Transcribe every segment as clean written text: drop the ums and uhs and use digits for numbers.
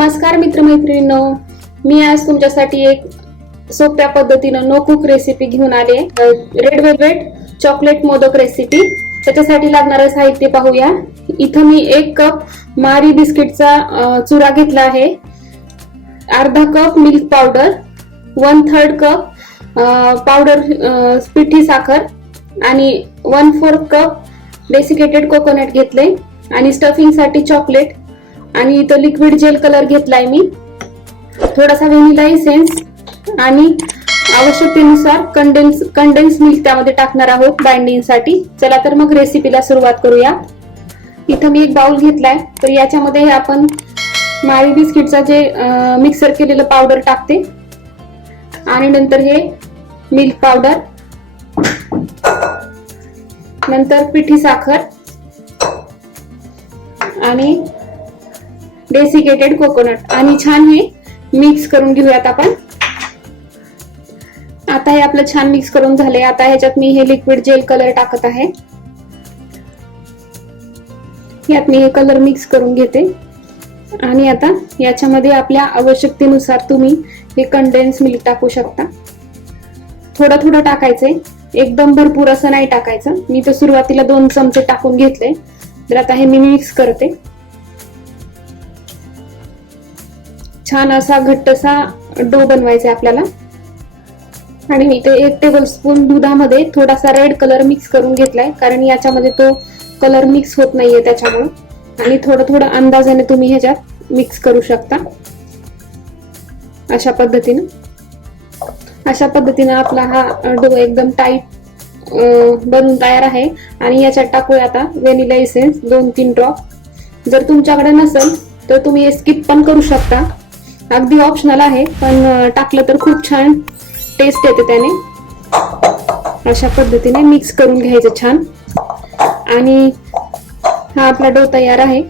नमस्कार मित्रमैत्रिणींनो, मी आज तुमच्यासाठी एक सोप्या पद्धतीनं नो कुक रेसिपी घेऊन आले। Red velvet chocolate modak recipe. त्याच्यासाठी लागणारं साहित्य पाहूया। इथं मी 1 कप मारी बिस्किटचा चुरा घेतला आहे, अर्धा cup milk powder, 1/3 cup powder पिठी साखर आणि 1/4 कप डेसिकेटेड कोकोनट घेतले आणि स्टफिंग साठी चॉकलेट आणि इथं लिक्विड जेल कलर घेतलाय मी, थोडासा व्हॅनिला एसेन्स आणि आवश्यकतेनुसार कंडेन्स मिल्क त्यामध्ये टाकणार आहोत बाइंडिंग साठी। चला तर मग रेसिपीला सुरुवात करूया। इथं मी एक बाउल घेतलाय, तर याच्यामध्ये आपण मारी बिस्किटचा जे मिक्सर केलेलं पावडर टाकते आणि नंतर हे मिल्क पावडर, नंतर पिठी साखर आणि डेसिकेटेड कोकोनट आणि छान हे मिक्स करून घेऊयात आपण। आता हे आपलं छान मिक्स करून झाले। आता ह्याच्यात मी हे लिक्विड जेल कलर टाकत आहे। यात मी हे कलर मिक्स करून घेते आणि आता याच्यामध्ये आपल्या आवश्यकतेनुसार तुम्ही हे कंडेन्स मिल्क टाकू शकता। थोडं थोडं टाकायचंय, एकदम भरपूर असं नाही टाकायचं। मी तर सुरुवातीला 2 चमचे टाकून घेतले, तर आता हे मी मिक्स करते। छान असा घट्टसा डो बनवायचा आहे आपल्याला आणि मी इथे 1 टेबलस्पून दुधामध्ये थोडासा रेड कलर मिक्स करून घेतलाय, कारण याच्यामध्ये तो कलर मिक्स होत नाहीये त्याच्यामुळे। आणि थोडं थोडं अंदाजाने तुम्ही ह्याच्यात मिक्स करू शकता। अशा पद्धतीने आपला हा डो एकदम टाईट बनून तयार आहे। आणि याच्यात टाकूया आता व्हॅनिला एसेन्स 2-3 ड्रॉप। जर तुमच्याकडे नसेल तर तुम्ही हे स्किप पण करू शकता, अगदी ऑप्शनल आहे, पण टाकलं तर खूप छान टेस्ट येते त्याने। अशा पद्धतीने मिक्स करून घ्यायचं छान। आणि हा आपला डो तयार आहे।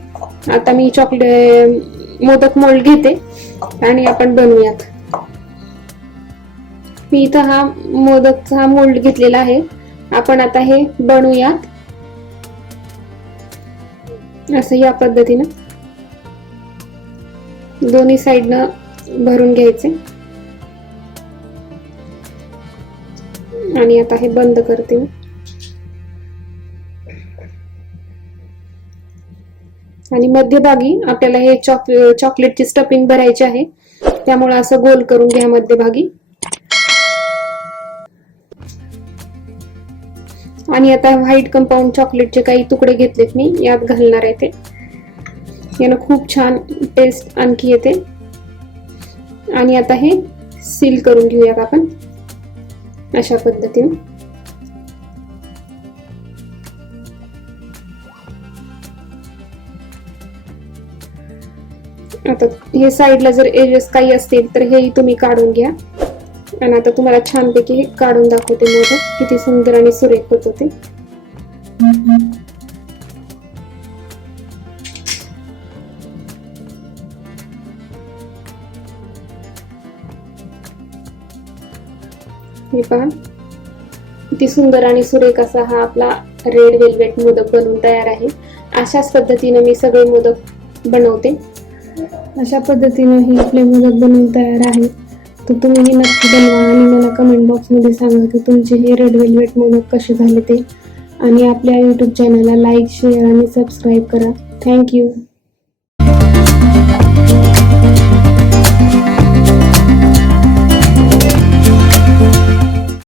आता मी चॉकलेट मोदक मोल्ड घेते आणि आपण बनवूयात। मी इथं हा मोदकचा मोल्ड घेतलेला आहे, आपण आता हे बनवूयात असं या पद्धतीने दोन्ही साइडनं भरून घ्यायचे। आणि आता हे बंद करते मी। आणि मध्यभागी आपल्याला हे चॉकलेटची स्टफिंग भरायची आहे, त्यामुळे असं गोल करून घ्या मध्यभागी। आणि आता व्हाईट कंपाऊंड चॉकलेटचे काही तुकडे घेतलेत मी, यात घालणार आहे ते। यानं खूप छान टेस्ट आणखी येते। आणि आता हे सील करून घेऊयात आपण अशा पद्धतीने। आता हे साइडला जर एजेस काही असतील तर हे तुम्ही काढून घ्या। आणि आता तुम्हाला छानपैकी हे काढून दाखवते मोदक किती सुंदर आणि सुरेख होत होते। हे पहा किती सुंदर आणि सुरेख असा हा आपला रेड वेलवेट मोदक बनवून तयार आहे। अशाच पद्धतीने मी सगळे मोदक बनवते। अशा पद्धतीने हे आपले मोदक बनवून तयार आहे। तर तुम्ही नक्की बनवा आणि मला कमेंट बॉक्स मध्ये सांगा की तुमचे हे रेड वेलवेट मोदक कसे झाले ते। आणि आपल्या YouTube चॅनलला लाईक, शेअर आणि सबस्क्राईब करा। थँक्यू।